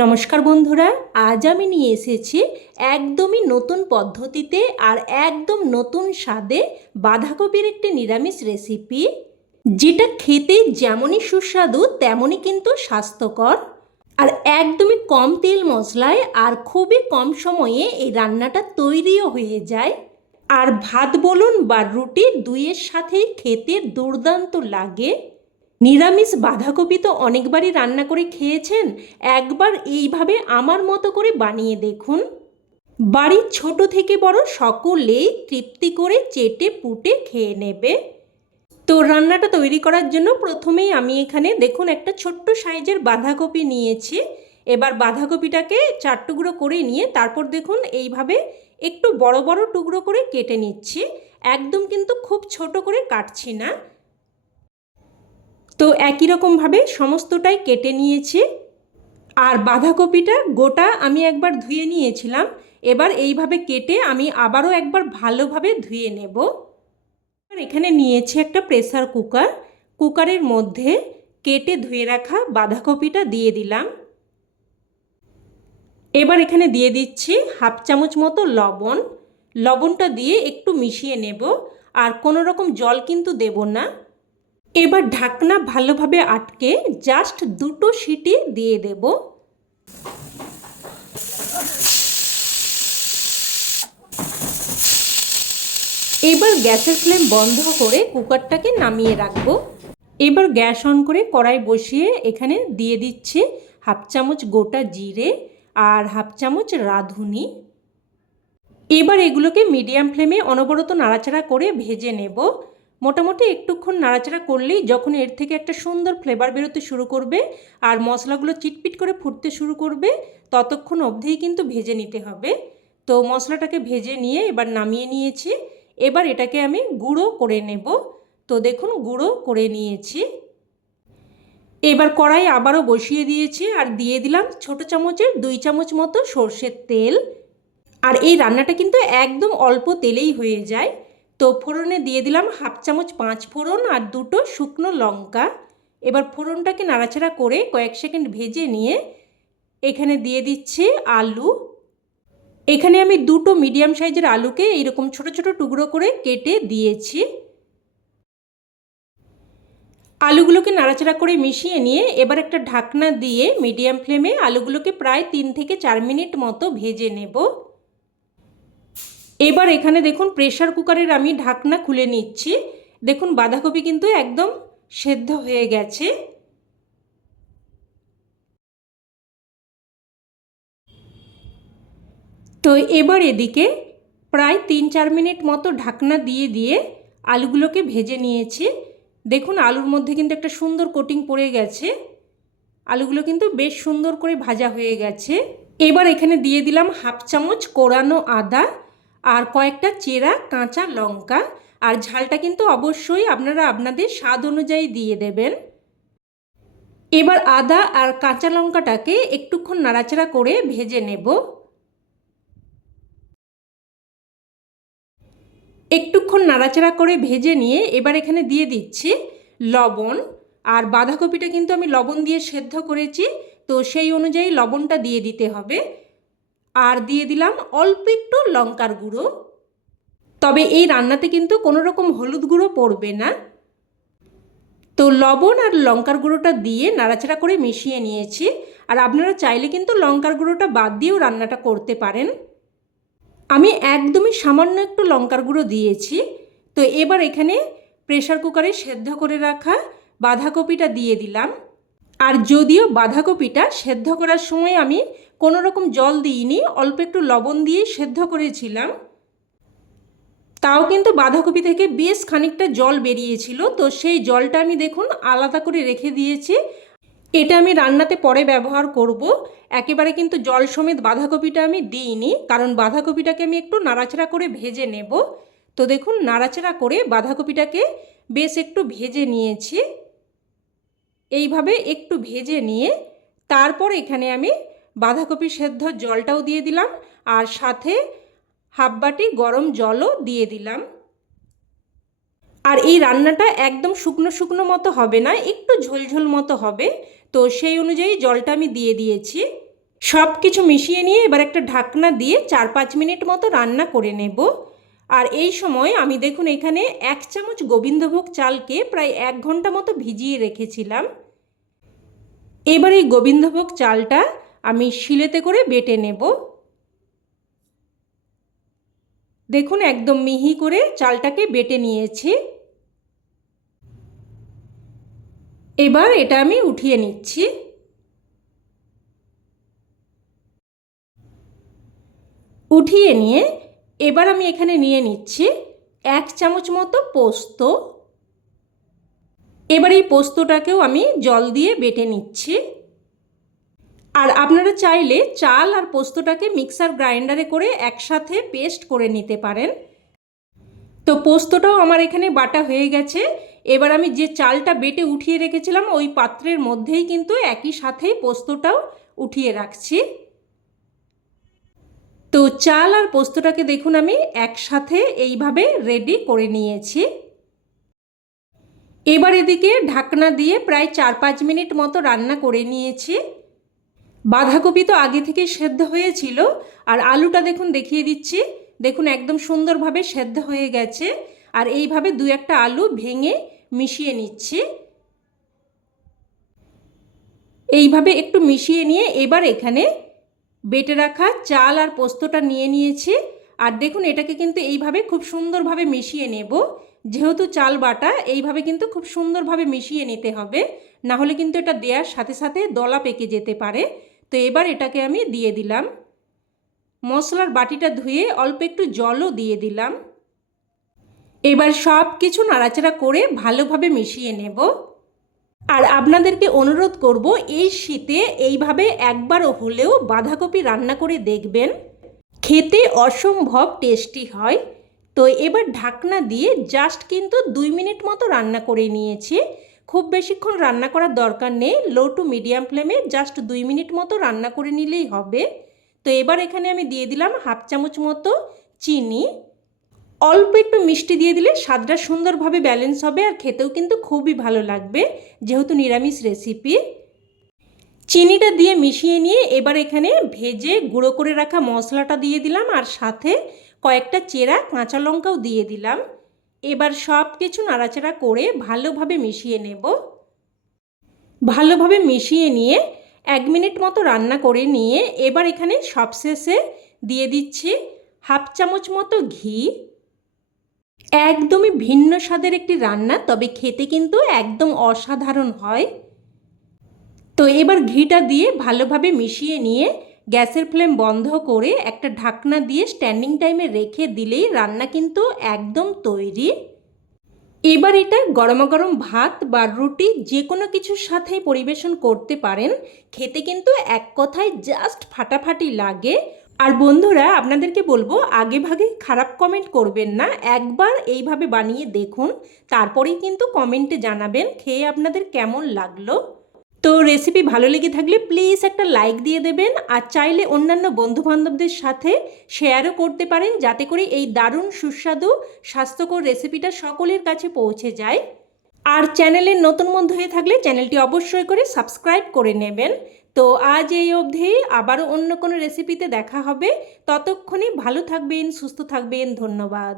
নমস্কার বন্ধুরা, আজ আমি নিয়ে এসেছি একদমই নতুন পদ্ধতিতে আর একদম নতুন স্বাদে বাঁধাকপির একটি নিরামিষ রেসিপি, যেটা খেতে যেমনই সুস্বাদু তেমনই কিন্তু স্বাস্থ্যকর। আর একদমই কম তেল মশলায় আর খুবই কম সময়ে এই রান্নাটা তৈরিও হয়ে যায়। আর ভাত বলুন বা রুটি দুইয়ের সাথেই খেতে দুর্দান্ত লাগে। নিরামিষ বাঁধাকপি তো অনেকবারই রান্না করে খেয়েছেন, একবার এইভাবে আমার মতো করে বানিয়ে দেখুন। বাড়ির ছোট থেকে বড় সকলেই তৃপ্তি করে চেটে পুটে খেয়ে নেবে। তো রান্নাটা তৈরি করার জন্য প্রথমেই আমি এখানে দেখুন একটা ছোট্ট সাইজের বাঁধাকপি নিয়েছি। এবার বাঁধাকপিটাকে 4 টুকরো করে নিয়ে তারপর দেখুন এইভাবে একটু বড় বড় টুকরো করে কেটে নিচ্ছি। একদম কিন্তু খুব ছোট করে কাটছি না। তো একই রকমভাবে সমস্তটাই কেটে নিয়েছি। আর বাঁধাকপিটা গোটা আমি একবার ধুয়ে নিয়েছিলাম, এবার এইভাবে কেটে আমি আবারও একবার ভালোভাবে ধুয়ে নেব। এখানে নিয়েছি একটা প্রেসার কুকার। কুকারের মধ্যে কেটে ধুয়ে রাখা বাঁধাকপিটা দিয়ে দিলাম। এবার এখানে দিয়ে দিচ্ছি হাফ চামচ মতো লবণ। লবণটা দিয়ে একটু মিশিয়ে নেব, আর কোনো রকম জল কিন্তু দেব না। এবার ঢাকনা ভালোভাবে আটকে জাস্ট 2টো সিটি দিয়ে দেব। এবার গ্যাসের ফ্লেম বন্ধ করে কুকারটাকে নামিয়ে রাখবো। এবার গ্যাস অন করে কড়াই বসিয়ে এখানে দিয়ে দিচ্ছি হাফ চামচ গোটা জিরে আর হাফ চামচ রাঁধুনি। এবার এগুলোকে মিডিয়াম ফ্লেমে অনবরত নাড়াচাড়া করে ভেজে নেব। মোটামুটি একটুক্ষণ নাড়াচাড়া করলেই যখন এর থেকে একটা সুন্দর ফ্লেভার বেরোতে শুরু করবে আর মশলাগুলো চিটপিট করে ফুটতে শুরু করবে, ততক্ষণ অবধিই কিন্তু ভেজে নিতে হবে। তো মশলাটাকে ভেজে নিয়ে এবার নামিয়ে নিয়েছি। এবার এটাকে আমি গুঁড়ো করে নেব। তো দেখুন গুঁড়ো করে নিয়েছি। এবার কড়াই আবারও বসিয়ে দিয়েছি আর দিয়ে দিলাম ছোট চামচের 2 চামচ মতো সর্ষের তেল। আর এই রান্নাটা কিন্তু একদম অল্প তেলেই হয়ে যায়। তো ফোড়নে দিয়ে দিলাম হাফ চামচ 5 ফোড়ন আর 2টো শুকনো লঙ্কা। এবার ফোড়নটাকে নাড়াচাড়া করে কয়েক সেকেন্ড ভেজে নিয়ে এখানে দিয়ে দিচ্ছি আলু। এখানে আমি 2টো মিডিয়াম সাইজের আলুকে এইরকম ছোট ছোট টুকরো করে কেটে দিয়েছি। আলুগুলোকে নাড়াচাড়া করে মিশিয়ে নিয়ে এবার একটা ঢাকনা দিয়ে মিডিয়াম ফ্লেমে আলুগুলোকে প্রায় 3 থেকে 4 মিনিট মতো ভেজে নেব। এবার এখানে দেখুন প্রেসার কুকারের আমি ঢাকনা খুলে নিচ্ছি। দেখুন বাঁধাকপি কিন্তু একদম সেদ্ধ হয়ে গেছে। তো এবার এদিকে প্রায় 3-4 মিনিট মতো ঢাকনা দিয়ে দিয়ে আলুগুলোকে ভেজে নিয়েছি। দেখুন আলুর মধ্যে কিন্তু একটা সুন্দর কোটিং পড়ে গেছে। আলুগুলো কিন্তু বেশ সুন্দর করে ভাজা হয়ে গেছে। এবার এখানে দিয়ে দিলাম হাফ চামচ কোরানো আদা আর কয়েকটা চেরা কাঁচা লঙ্কা। আর ঝালটা কিন্তু অবশ্যই আপনারা আপনাদের স্বাদ অনুযায়ী দিয়ে দেবেন। এবার আদা আর কাঁচা লঙ্কাটাকে একটুক্ষণ নাড়াচাড়া করে ভেজে নেব। একটুক্ষণ নাড়াচাড়া করে ভেজে নিয়ে এবার এখানে দিয়ে দিচ্ছি লবণ। আর বাঁধাকপিটা কিন্তু আমি লবণ দিয়ে সেদ্ধ করেছি, তো সেই অনুযায়ী লবণটা দিয়ে দিতে হবে। আর দিয়ে দিলাম অল্প একটু লঙ্কার গুঁড়ো। তবে এই রান্নাতে কিন্তু কোনো রকম হলুদ গুঁড়ো পড়বে না। তো লবণ আর লঙ্কার গুঁড়োটা দিয়ে নাড়াচাড়া করে মিশিয়ে নিয়েছি। আর আপনারা চাইলে কিন্তু লঙ্কার গুঁড়োটা বাদ দিয়েও রান্নাটা করতে পারেন। আমি একদমই সামান্য একটু লঙ্কার গুঁড়ো দিয়েছি। তো এবার এখানে প্রেসার কুকারে সেদ্ধ করে রাখা বাঁধাকপিটা দিয়ে দিলাম। আর যদিও বাঁধাকপিটা সেদ্ধ করার সময় আমি কোনো রকম জল দিইনি, অল্প একটু লবণ দিয়ে সেদ্ধ করেছিলাম, তাও কিন্তু বাঁধাকপি থেকে বেশ খানিকটা জল বেরিয়েছিল। তো সেই জলটা আমি দেখুন আলাদা করে রেখে দিয়েছি। এটা আমি রান্নাতে পরে ব্যবহার করব। একেবারে কিন্তু জল সমেত বাঁধাকপিটা আমি দিইনি, কারণ বাঁধাকপিটাকে আমি একটু নাড়াচাড়া করে ভেজে নেব। তো দেখুন নাড়াচাড়া করে বাঁধাকপিটাকে বেশ একটু ভেজে নিয়েছি। এইভাবে একটু ভেজে নিয়ে তারপর এখানে আমি বাঁধাকপি সেদ্ধ জলটাও দিয়ে দিলাম, আর সাথে হাফ বাটি গরম জলও দিয়ে দিলাম। আর এই রান্নাটা একদম শুকনো শুকনো মতো হবে না, একটু ঝোলঝোল মতো হবে। তো সেই অনুযায়ী জলটা আমি দিয়ে দিয়েছি। সব কিছু মিশিয়ে নিয়ে এবার একটা ঢাকনা দিয়ে 4-5 মিনিট মতো রান্না করে নেব। আর এই সময় আমি দেখুন এখানে 1 চামচ গোবিন্দভোগ চালকে প্রায় 1 ঘন্টা মতো ভিজিয়ে রেখেছিলাম। এবার এই গোবিন্দভোগ চালটা আমি শিলেতে করে বেটে নেব। দেখুন একদম মিহি করে চালটাকে বেটে নিয়েছি। এবার এটা আমি উঠিয়ে নিচ্ছি। উঠিয়ে নিয়ে এবার আমি এখানে নিয়ে নিচ্ছি 1 চামচ মতো পোস্ত। এবার এই পোস্তটাকেও আমি জল দিয়ে বেটে নিচ্ছি। আর আপনারা চাইলে চাল আর পোস্তটাকে মিক্সার গ্রাইন্ডারে করে একসাথে পেস্ট করে নিতে পারেন। তো পোস্তটাও আমার এখানে বাটা হয়ে গেছে। এবার আমি যে চালটা বেটে উঠিয়ে রেখেছিলাম ওই পাত্রের মধ্যেই কিন্তু একই সাথেই পোস্তটাও উঠিয়ে রাখছি। তো চাল আর পোস্তটাকে দেখুন আমি একসাথে এইভাবে রেডি করে নিয়েছি। এবার এদিকে ঢাকনা দিয়ে প্রায় 4-5 মিনিট মতো রান্না করে নিয়েছি। বাঁধাকপি তো আগে থেকে সেদ্ধ হয়েছিল, আর আলুটা দেখুন দেখিয়ে দিচ্ছি। দেখুন একদম সুন্দরভাবে সেদ্ধ হয়ে গেছে। আর এইভাবে 2-1টা আলু ভেঙে মিশিয়ে নিচ্ছি। এইভাবে একটু মিশিয়ে নিয়ে এবার এখানে বেটে রাখা চাল আর পোস্তটা নিয়ে নিয়েছি। আর দেখুন এটাকে কিন্তু এইভাবে খুব সুন্দরভাবে মিশিয়ে নেব। যেহেতু চাল বাটা, এইভাবে কিন্তু খুব সুন্দরভাবে মিশিয়ে নিতে হবে, না হলে কিন্তু এটা দেওয়ার সাথে সাথে দলা পেকে যেতে পারে। তো এবার এটাকে আমি দিয়ে দিলাম। মশলার বাটিটা ধুয়ে অল্প একটু জলও দিয়ে দিলাম। এবার সব কিছু নাড়াচাড়া করে ভালোভাবে মিশিয়ে নেব। আর আপনাদেরকে অনুরোধ করব এই শীতে এইভাবে একবারও হলেও বাঁধাকপি রান্না করে দেখবেন, খেতে অসম্ভব টেস্টি হয়। তো এবার ঢাকনা দিয়ে জাস্ট কিন্তু 2 মিনিট মতো রান্না করে নিয়েছি। খুব বেশিক্ষণ রান্না করার দরকার নেই, লো টু মিডিয়াম ফ্লেমে জাস্ট 2 মিনিট মতো রান্না করে নিলেই হবে। তো এবার এখানে আমি দিয়ে দিলাম 1/2 চামচ মতো চিনি। অল্প একটু মিষ্টি দিয়ে দিলে স্বাদটা সুন্দরভাবে ব্যালেন্স হবে, আর খেতেও কিন্তু খুবই ভালো লাগবে যেহেতু নিরামিষ রেসিপি। চিনিটা দিয়ে মিশিয়ে নিয়ে এবার এখানে ভেজে গুঁড়ো করে রাখা মশলাটা দিয়ে দিলাম, আর সাথে কয়েকটা চেরা কাঁচা লঙ্কাও দিয়ে দিলাম। এবার সব কিছু নাড়াচাড়া করে ভালোভাবে মিশিয়ে নেব। ভালোভাবে মিশিয়ে নিয়ে 1 মিনিট মতো রান্না করে নিয়ে এবার এখানে সবশেষে দিয়ে দিচ্ছি 1/2 চামচ মতো ঘি। একদমই ভিন্ন স্বাদের একটি রান্না, তবে খেতে কিন্তু একদম অসাধারণ হয়। তো এবার ঘিটা দিয়ে ভালোভাবে মিশিয়ে নিয়ে গ্যাসের ফ্লেম বন্ধ করে একটা ঢাকনা দিয়ে স্ট্যান্ডিং টাইমে রেখে দিলেই রান্না কিন্তু একদম তৈরি। এবার এটা গরমাগরম ভাত বা রুটি যে কোনো কিছুর সাথে পরিবেশন করতে পারেন। খেতে কিন্তু এক কথায় জাস্ট ফাটাফাটি লাগে। আর বন্ধুরা, আপনাদেরকে বলবো আগে ভাগে খারাপ কমেন্ট করবেন না, একবার এইভাবে বানিয়ে দেখুন, তারপরেই কিন্তু কমেন্টে জানাবেন খেয়ে আপনাদের কেমন লাগলো। তো রেসিপি ভালো লেগে থাকলে প্লিজ একটা লাইক দিয়ে দেবেন, আর চাইলে অন্যান্য বন্ধুবান্ধবদের সাথে শেয়ারও করতে পারেন, যাতে করে এই দারুণ সুস্বাদু স্বাস্থ্যকর রেসিপিটা সকলের কাছে পৌঁছে যায়। আর চ্যানেলের নতুন বন্ধু হয়ে থাকলে চ্যানেলটি অবশ্যই করে সাবস্ক্রাইব করে নেবেন। তো আজ এই অবধি, আবারও অন্য কোনো রেসিপিতে দেখা হবে। ততক্ষণে ভালো থাকবেন, সুস্থ থাকবেন। ধন্যবাদ।